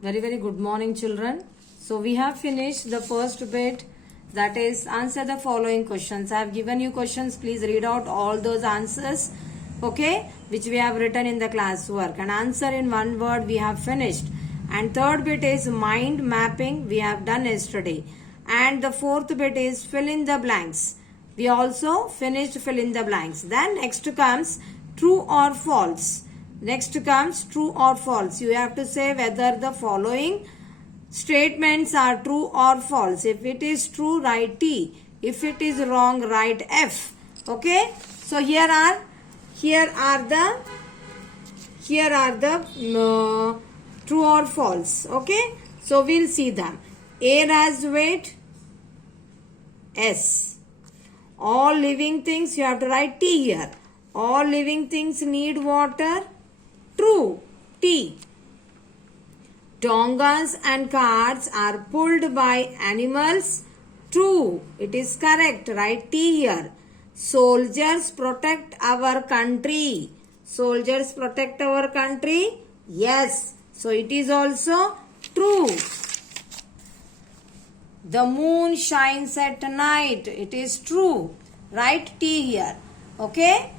Very good morning, children. So we have finished the first bit, that is answer the following questions. I have given you questions. Please read out all those answers, okay, which we have written in the classwork. And answer in one word we have finished. And third bit is mind mapping, we have done yesterday. And the fourth bit is fill in the blanks. We also finished fill in the blanks. Then next comes true or false. Next comes true or false. You have to say whether the following statements are true or false. If it is true, write T. If it is wrong, write F. Okay. So here are the true or false. Okay. So we'll see them. Air has weight. S. All living things, you have to write T here. All living things need water. True. T. Dongas and carts are pulled by animals. True. It is correct. Write T here. Soldiers protect our country. Soldiers protect our country. Yes. So it is also true. The moon shines at night. It is true. Write T here. Okay.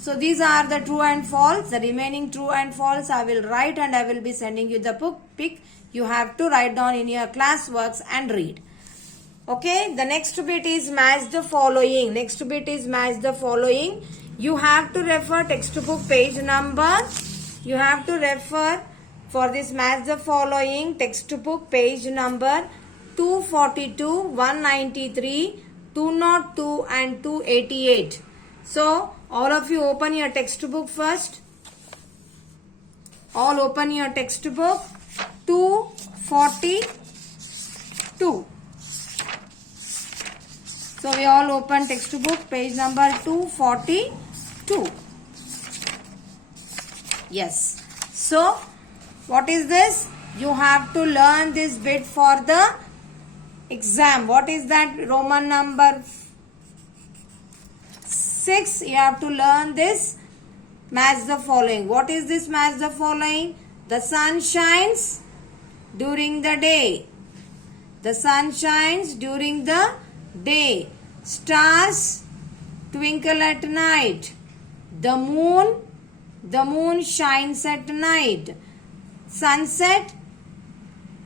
So these are the true and false. The remaining true and false I will write and I will be sending you the book pic. You have to write down in your class works and read. Okay. The next bit is match the following. Next bit is match the following. You have to refer textbook page number. You have to refer for this match the following textbook page number 242, 193, 202 and 288. So all of you open your textbook first. All open your textbook. 242. So we all open textbook page number 242. Yes. So what is this? You have to learn this bit for the exam. What is that? Roman number 6. You have to learn this. Match the following. What is this match the following? The sun shines during the day. The sun shines during the day. Stars twinkle at night. The moon shines at night. Sunset,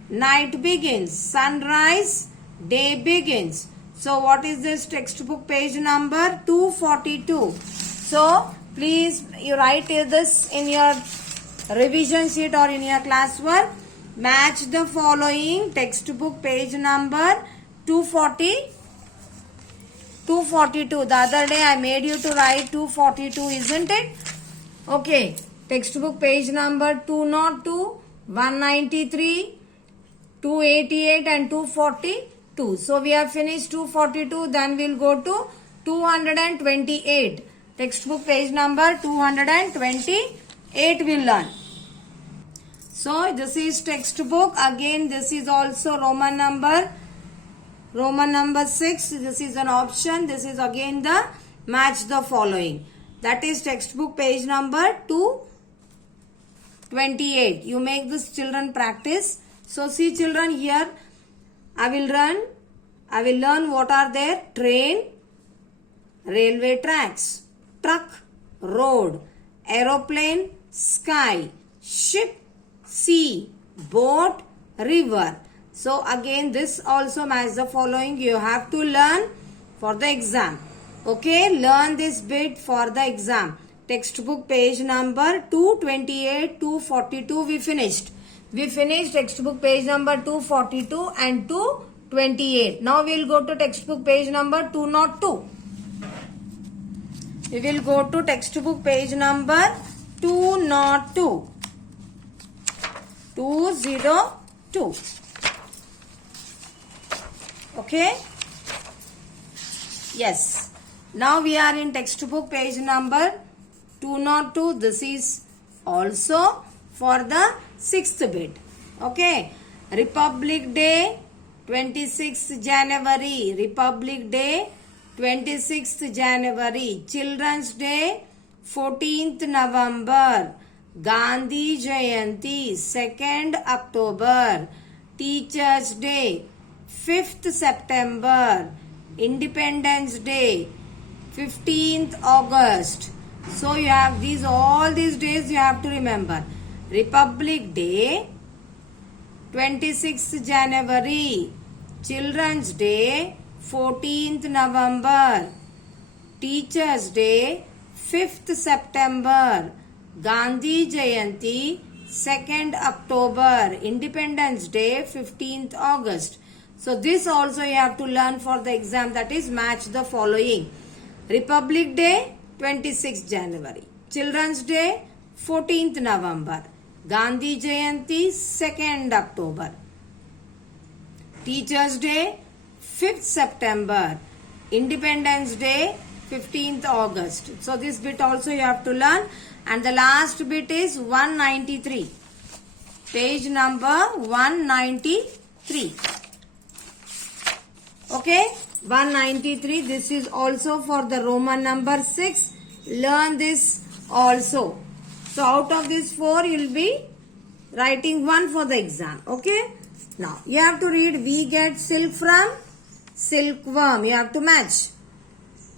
night begins. Sunrise, day begins. So what is this textbook page number? 242. So please you write this in your revision sheet or in your classwork. Match the following textbook page number 242. The other day I made you to write 242, isn't it? Okay. Textbook page number 202, 193, 288 and 242. So we have finished 242. Then we'll go to 228. Textbook page number 228 we'll learn. So this is textbook. Again this is also Roman number 6. This is an option. This is again the match the following. That is textbook page number 228. You make this children practice. So see children, here I will learn what are there. Train, railway tracks, truck, road, aeroplane, sky, ship, sea, boat, river. So again this also match the following. You have to learn for the exam. Okay, learn this bit for the exam. Textbook page number 228, 242 we finished. We finished textbook page number 242 and 228. Now we will go to textbook page number 202. We will go to textbook page number 202. 202. Okay. Yes. Now we are in textbook page number 202. This is also for the 6th bit. Okay. Republic Day 26th January. Republic Day 26th January. Children's Day 14th November. Gandhi Jayanti, 2nd October. Teachers Day, 5th September. Independence Day, 15th August. So you have all these days you have to remember. Republic Day, 26th January. Children's Day, 14th November. Teachers Day, 5th September. Gandhi Jayanti, 2nd October. Independence Day, 15th August. So this also you have to learn for the exam, that is match the following. Republic Day, 26th January. Children's Day, 14th November. Gandhi Jayanti, 2nd October. Teachers Day, 5th September. Independence Day, 15th August. So this bit also you have to learn. And the last bit is 193. Page number 193. Okay, 193. This is also for the Roman number 6. Learn this also. So out of these 4, you will be writing 1 for the exam. Okay. Now, you have to read, we get silk from silkworm. You have to match.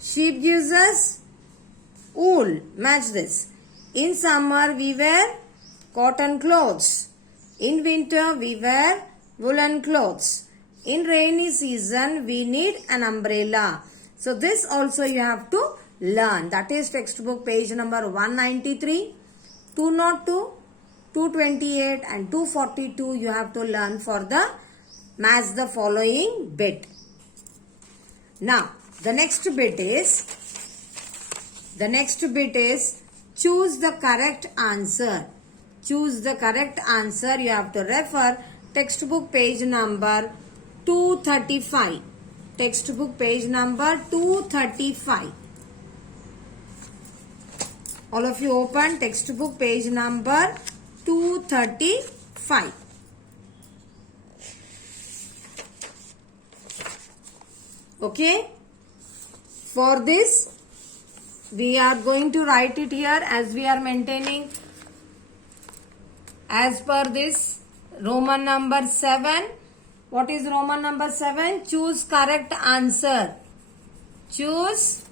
Sheep gives us wool. Match this. In summer, we wear cotton clothes. In winter, we wear woolen clothes. In rainy season, we need an umbrella. So, this also you have to learn. That is textbook page number 193, 202, 228 and 242 you have to learn for the match the following bit. Now, the next bit is choose the correct answer. Choose the correct answer. You have to refer textbook page number 235. Textbook page number 235. All of you open textbook page number 235. Okay. For this, we are going to write it here as we are maintaining as per this Roman number 7. What is Roman number 7? Choose correct answer. Choose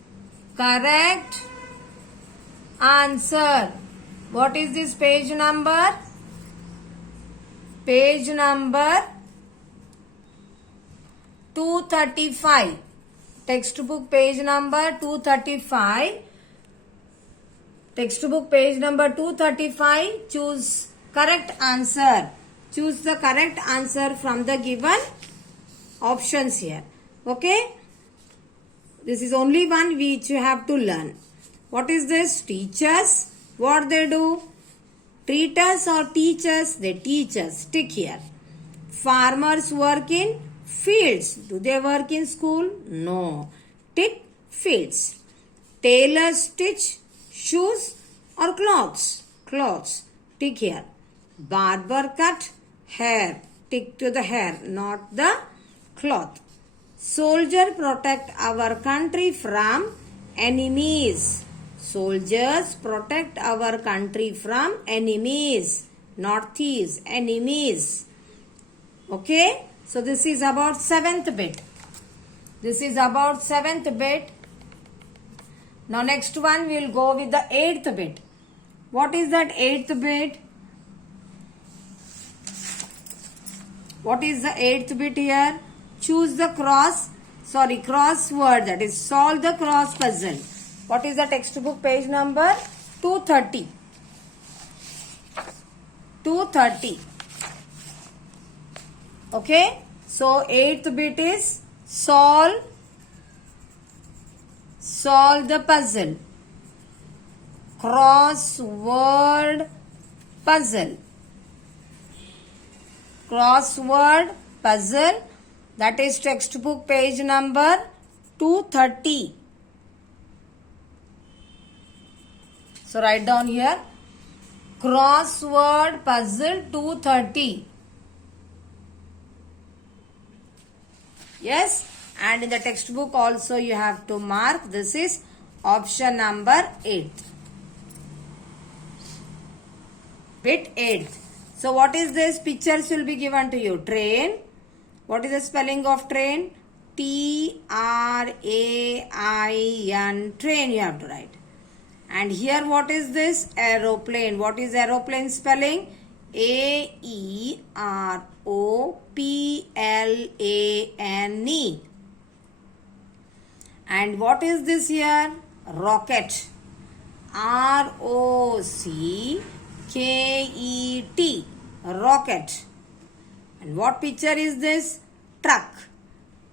correct answer. What is this page number? Page number 235. Textbook page number 235. Textbook page number 235. Choose correct answer. Choose the correct answer from the given options here. Okay. This is only one which you have to learn. What is this? Teachers. What they do? Treat us or teach us? They teach us. Tick here. Farmers work in fields. Do they work in school? No. Tick fields. Tailors stitch shoes or clothes? Clothes. Tick here. Barber cut hair. Tick to the hair, not the cloth. Soldier protect our country from enemies. Soldiers protect our country from enemies, not thieves, enemies. Okay. So this is about 7th bit. This is about 7th bit. Now next one we will go with the 8th bit. What is that 8th bit? What is the 8th bit here? Choose the crossword, that is solve the cross puzzle. What is the textbook page number? 230. 230. Okay. So 8th bit is solve the puzzle. Crossword puzzle. Crossword puzzle. That is textbook page number 230. So write down here. Crossword puzzle 230. Yes. And in the textbook also you have to mark. This is option number 8. Bit 8. So what is this? Pictures will be given to you. Train. What is the spelling of train? T-R-A-I-N. Train you have to write. And here what is this? Aeroplane. What is aeroplane spelling? A-E-R-O-P-L-A-N-E. And what is this here? Rocket. R-O-C-K-E-T. Rocket. And what picture is this? Truck.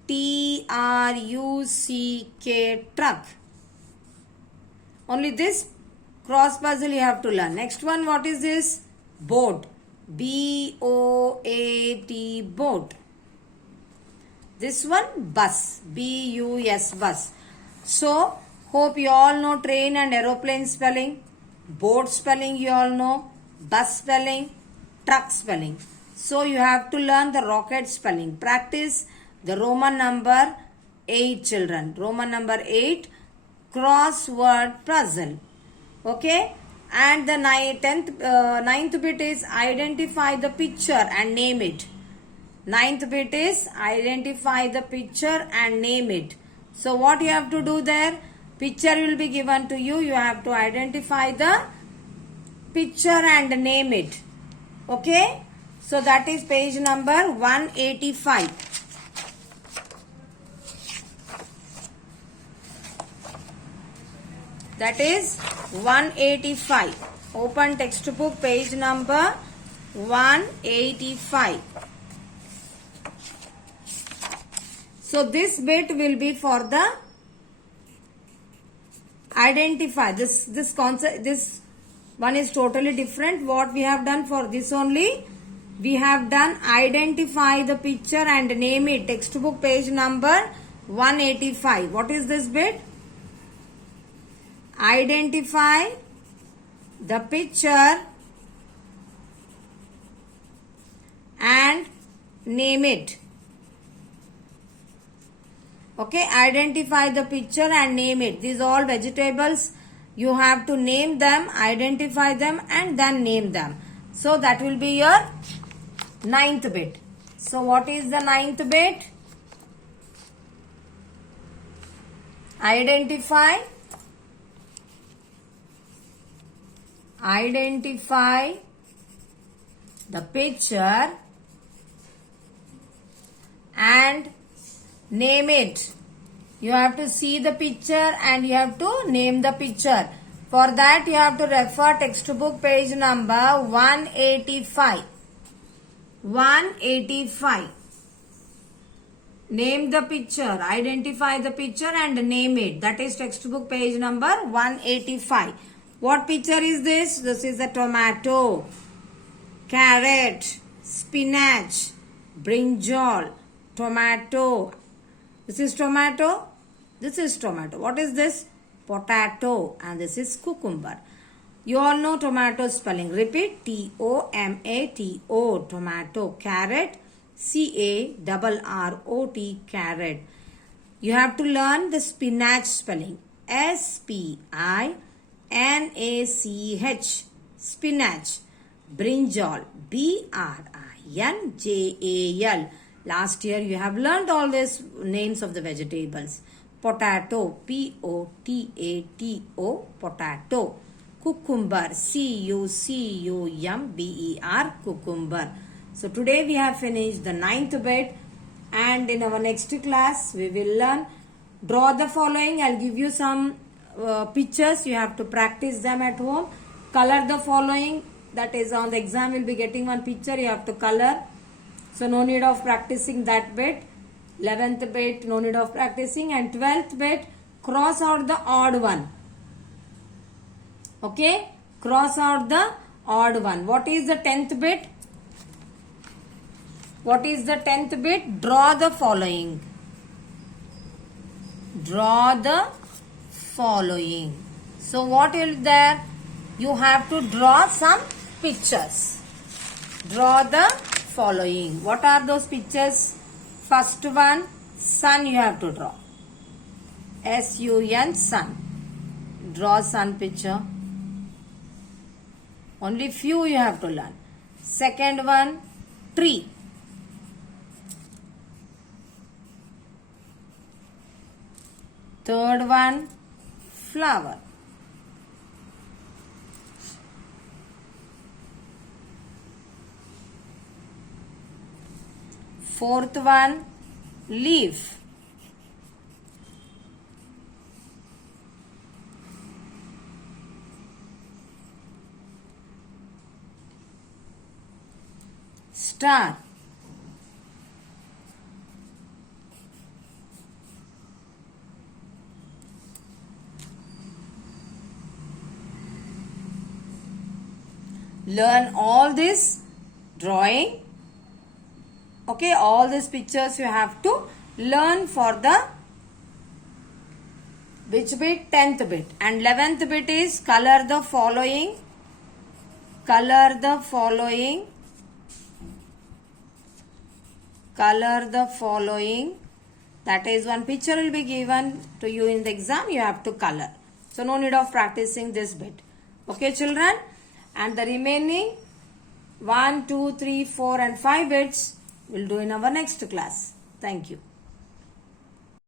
T-R-U-C-K. Truck. Only this cross puzzle you have to learn. Next one, what is this? Boat. B-O-A-T. Boat. This one, bus. B-U-S. Bus. So, hope you all know train and aeroplane spelling. Boat spelling you all know. Bus spelling. Truck spelling. So, you have to learn the rocket spelling. Practice the Roman number 8, children. Roman number 8. Crossword puzzle. Okay. And the ninth bit is identify the picture and name it. Ninth bit is identify the picture and name it. So what you have to do there? Picture will be given to you. You have to identify the picture and name it. Okay. So that is page number 185. That is 185. Open textbook page number 185. So this bit will be for the identify. This concept, this one is totally different. What we have done for this only, we have done identify the picture and name it. Textbook page number 185. What is this bit? Identify the picture and name it. Okay, identify the picture and name it. These all vegetables. You have to name them, identify them and then name them. So that will be your ninth bit. So what is the ninth bit? Identify the picture and name it. You have to see the picture and you have to name the picture. For that you have to refer textbook page number 185. 185. Name the picture, identify the picture and name it. That is textbook page number 185. What picture is this? This is a tomato, carrot, spinach, brinjal, tomato. This is tomato. This is tomato. What is this? Potato. And this is cucumber. You all know tomato spelling. Repeat. T-O-M-A-T-O. Tomato. Carrot. C-A-R-R-O-T. Carrot. You have to learn the spinach spelling. S-P-I-N-A-C-H. Spinach. Brinjal. B-R-I-N-J-A-L. Last year you have learned all these names of the vegetables. Potato. P-O-T-A-T-O. Potato. Cucumber. C-U-C-U-M-B-E-R. Cucumber. So today we have finished the ninth bit, and in our next class we will learn draw the following. I'll give you some pictures. You have to practice them at home. Color the following. That is on the exam you'll be getting one picture. You have to color. So no need of practicing that bit. 11th bit no need of practicing, and 12th bit cross out the odd one. Okay, cross out the odd one. What is the 10th bit? What is the 10th bit? Draw the following. Draw the following. So what is there? You have to draw some pictures. Draw the following. What are those pictures? First one, sun you have to draw. S-U-N, sun. Draw sun picture. Only few you have to learn. Second one, tree. Third one, flower. Fourth one, leaf. Star. Learn all this drawing. Okay, all these pictures you have to learn for the which bit? 10th bit. And 11th bit is color the following. Color the following. Color the following. That is, one picture will be given to you in the exam. You have to color. So no need of practicing this bit. Okay, children? And the remaining 1, 2, 3, 4 and 5 bits we'll do in our next class. Thank you.